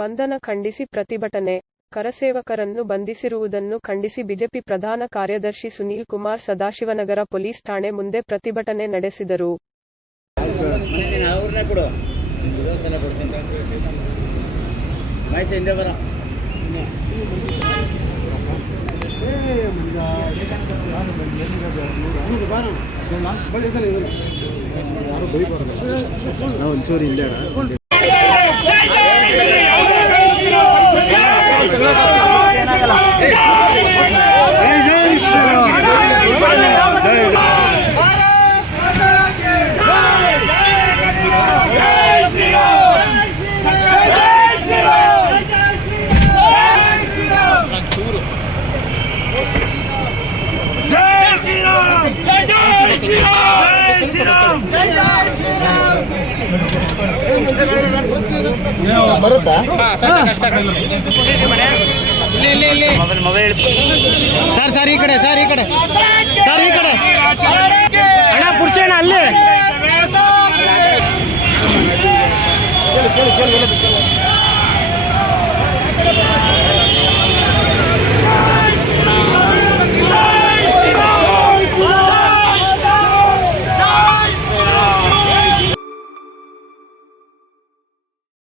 ಬಂಧನ ಖಂಡಿಸಿ ಪ್ರತಿಭಟನೆ. ಕರಸೇವಕರನ್ನು ಬಂಧಿಸಿರುವುದನ್ನು ಖಂಡಿಸಿ ಬಿಜೆಪಿ ಪ್ರಧಾನ ಕಾರ್ಯದರ್ಶಿ ಸುನೀಲ್ ಕುಮಾರ್ ಸದಾಶಿವನಗರ ಪೊಲೀಸ್ ಠಾಣೆ ಮುಂದೆ ಪ್ರತಿಭಟನೆ ನಡೆಸಿದರು. ಒಂಚೂರು ಹಿಂದೆ ಬರುತ್ತಾ ಸರ್ ಈ ಕಡೆ ಅಣ್ಣ ಪುರುಷಣ್ಣ ಅಲ್ಲಿ